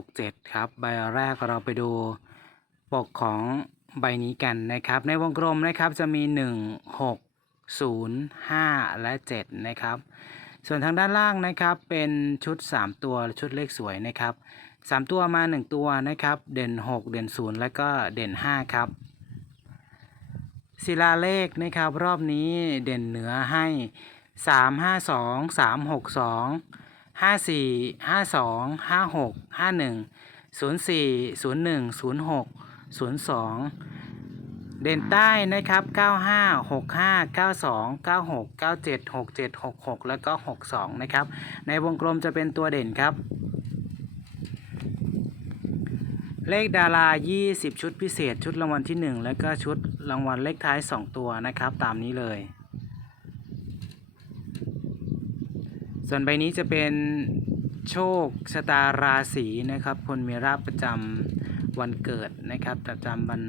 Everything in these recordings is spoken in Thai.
67 ครับ ใบแรกเราไปดูปกของใบนี้กันนะครับ ในวงกลมนะครับจะมี 1 6 0 5 และ 7 นะครับ ส่วนทางด้านล่างนะครับเป็นชุด 3 ตัวชุดเลขสวยนะครับ 3 ตัวมา 1 ตัวนะครับ เด่น 6 เด่น 0 และก็เด่น 5 ครับศิลาเลขนะครับ รอบนี้เด่นเหนือให้สามห้าสองสาม ห้าสี่ห้าสองห้าหกห้าหนึ่งศูนย์สี่ศูนย์หนึ่งศูนย์หกศูนย์สองเด่นใต้นะครับเก้าห้าหกห้าเก้าสองเก้าหกเก้าเจ็ดหกเจ็ดหกหกแล้วก็หกสองนะครับ ในวงกลมจะเป็นตัวเด่นครับ เลขดารา 20 ชุดพิเศษ ชุดรางวัลที่ 1 แล้วก็ชุดรางวัลเลขท้าย 2 ตัวนะครับ ตามนี้เลย ส่วนใบนี้จะเป็นโชคชะตาราศีนะครับ คนมีราบประจำวันเกิดนะครับประจำวัน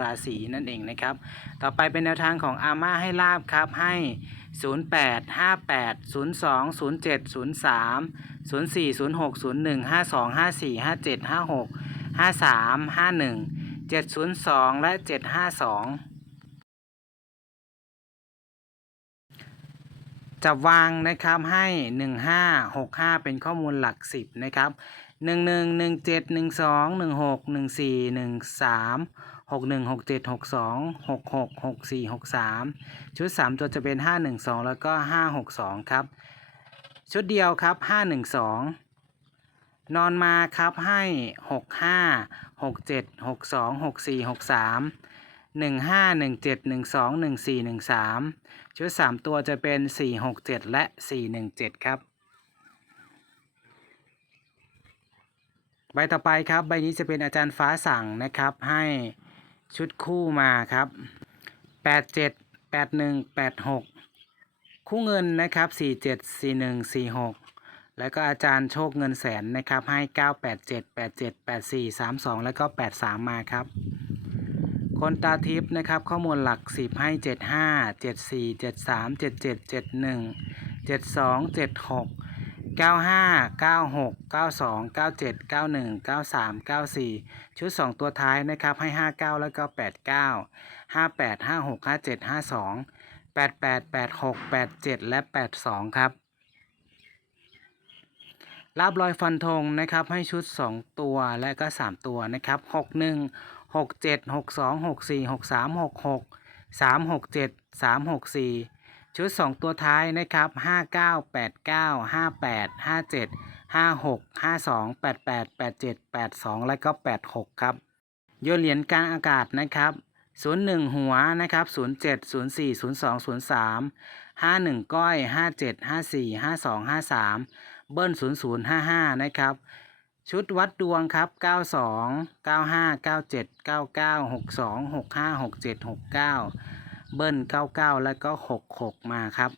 ราศีนั่นเองนะครับ ต่อไปเป็นแนวทางของอาม่าให้ลาบครับให้ 08 58 02 07 03 04 06 01 52 54 57 56 53 51 702 และ 752 จะวางนะครับให้ 1565 เป็นข้อมูลหลัก 10 นะครับ 111712161413 61 67 62 66 64 63 ชุด 3 ตัวจะเป็น 512 แล้วก็ 562 ครับ ชุดเดียวครับ 512นอนมาครับให้ 6 5 6 7 6 2 6 4 6 3 1 5 1 7 1 2 1 4 1 3 ชุด 3 ตัวจะเป็น 4 6 7 และ 4 1 7 ครับ ใบต่อไปครับ ใบนี้จะเป็นอาจารย์ฟ้าสั่งนะครับ ให้ชุดคู่มาครับ 8 7 8 1 8 6 คู่เงินนะครับ 4 7 4 1 4 6 แล้วก็อาจารย์โชคเงินแสนนะครับ ให้ 9 8 7 8 7 8 4 3 2 แล้วก็ 8 3 มาครับ คนตาทิพย์นะครับ ข้อมูลหลักสิบให้เจ็ดห้าเจ็ดสี่เจ็ดสามเจ็ดเจ็ดเจ็ดหนึ่งเจ็ดสองเจ็ดหกเก้าห้าเก้า หกเจ็ดหกสองหกสี่หกสามหกหกสามหกเจ็ดสามหกสี่ชุดสองตัวท้ายนะครับห้าเก้าแปดเก้าห้าแปดห้าเจ็ดห้าหกห้าสองแปดแปดแปดเจ็ดแปดสองและก็แปดหกครับโยนเหรียญการอากาศนะครับศูนย์หนึ่งหัวนะครับศูนย์เจ็ดศูนย์สี่ศูนย์สองศูนย์สามห้าหนึ่งก้อยห้าเจ็ดห้าสี่ห้าสองห้าสามเบิ้ลศูนย์ศูนย์ห้าห้านะครับ ชุดวัดดวงครับ 92 95 97 99 62 65 67 69 เบิ้ล 99 แล้วก็ 66 มาครับ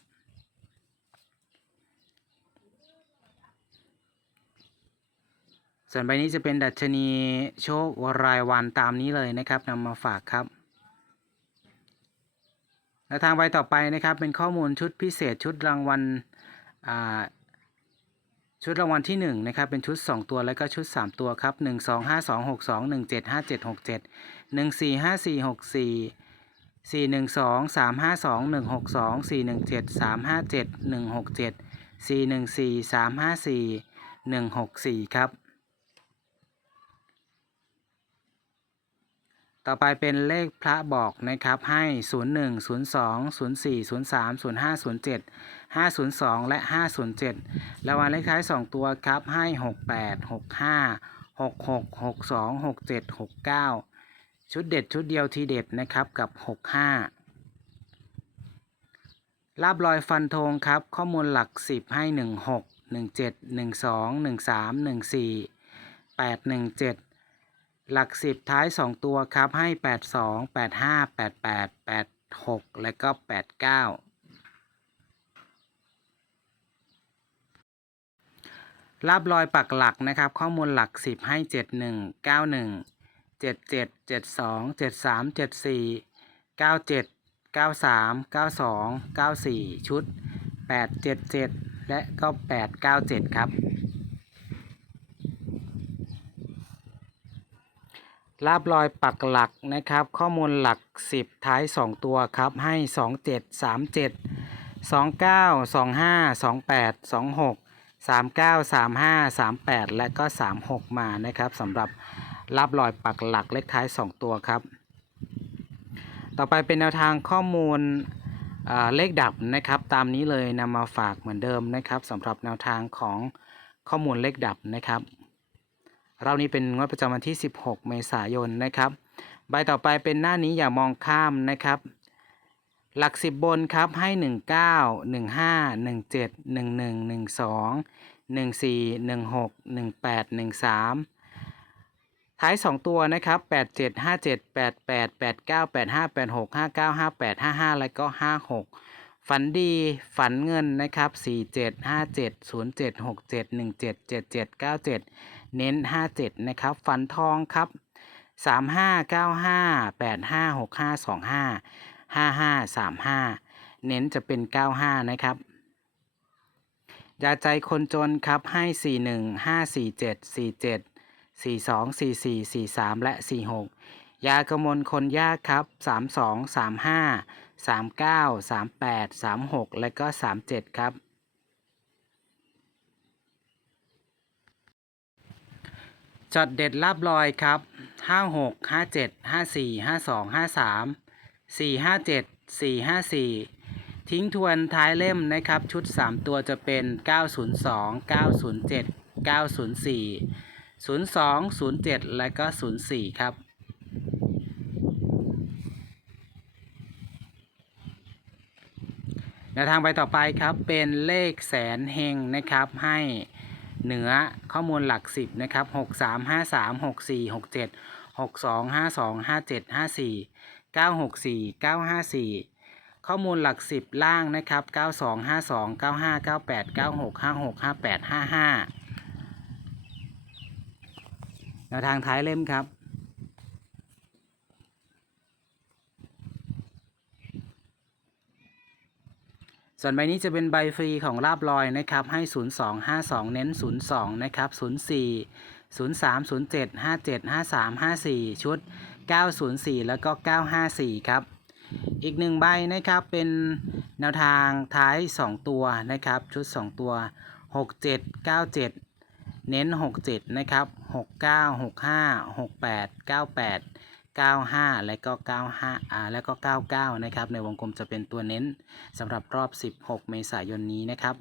ส่วนใบนี้จะเป็นดัชนีโชครายวันตามนี้เลยนะครับนำมาฝากครับและทางใบต่อไปนะครับเป็นข้อมูลชุดพิเศษชุดรางวัลอ่า ชุดรางวัลที่1นะครับเป็นชุด 2 ตัวแล้วก็ชุด 3 ตัวครับ 1 2 5 2 6 2 1 7 5 7 6 7 1 4 5 4 6 4 4 1 2 3 5 2 1 6 2 4 1 7 3 5 7 1 6 7 4 1 4 3 5 4 1 6 4 ครับ ต่อไปเป็นเลขพระบอกนะครับให้ 01 02 04 03 05 07 502 และ 507แล้ววันเลขท้าย 2 ตัวครับให้ 68 65 66 62 67 69 ชุดเด็ดชุดเดียวทีเด็ดนะครับกับ 65ลาบลอยฟันธงครับ ข้อมูลหลัก 10 ให้ 16 17 12 13 14 817 หลัก10ท้าย2ตัวครับให้82 85 88 86และก็89ลาบลอยปักหลักนะครับ ข้อมูลหลัก10ให้71 91 77 72 73 74 97 93 92 94ชุด877และก็897ครับ ลาบลอยปักหลักนะครับ ข้อมูลหลัก 10 ท้าย 2 ตัวครับ ให้ 27 37 29 25 28 26 39 35 38 และก็ 36 มานะครับสำหรับลาบลอยปักหลักเลขท้าย 2 ตัวครับ ต่อไปเป็นแนวทางข้อมูลเอ่อเลขดับนะครับ ตามนี้เลยนำมาฝากเหมือนเดิมนะครับสำหรับแนวทางของข้อมูลเลขดับนะครับ เรานี้เป็นงวดประจำวันที่ 16 เมษายนนะครับ ใบต่อไปเป็นหน้านี้อย่ามองข้ามนะครับ หลักสิบบนครับให้ 19 15 17 11 12 14 16 18 13ท้าย 2 ตัวนะครับ 87 57 88 89 85 86 59 58 55 แล้วก็ 56 ฝันดีฝันเงินนะครับ 47 57 07 67 17 77 97 เน้น 57 นะครับ ฝันทองครับ 35 95 85 65 25 55 35 เน้นจะเป็น 95 นะครับยาใจคนจนครับให้ 41 547 47 42 44 43 และ 46 ยากระมลคนยากครับ 32 35 39 38 36 และก็ 37 ครับ จอดเด็ดลาบลอยครับ 56 57 54 52 53 457 454 ทิ้งทวนท้ายเล่มนะครับ ชุด 3 ตัวจะเป็น 902 907 904 02 07 และก็ 04 ครับแนวทางไปต่อไปครับเป็นเลขแสนเฮงนะครับให้ เหนือข้อมูลหลัก 10 นะครับ 6 3 5 3 6 4 6 7 6 2 5 2 5 7 5 4 9 6 4 9 5 4 ข้อมูลหลัก 10 ล่างนะครับ 9 2 5 2 9 5 9 8 9 6 5 6 5 8 5 5แนวทางท้ายเล่มครับ ส่วนใบนี้จะเป็นใบฟรีของลาบลอยนะครับให้ 0252 เน้น 02 นะครับ 04 03 07 57 53 54 ชุด 904 แล้วก็ 954 ครับ อีกหนึ่งใบนะครับเป็นแนวทางท้าย 2 ตัวนะครับ ชุด 2 ตัว 67 97 เน้น 67 นะครับ 69 65 68 98 95 และก็ 95อ่าแล้วก็ 99 นะครับ ในวงกลมจะเป็นตัวเน้นสำหรับรอบ 16 เมษายนนี้นะครับ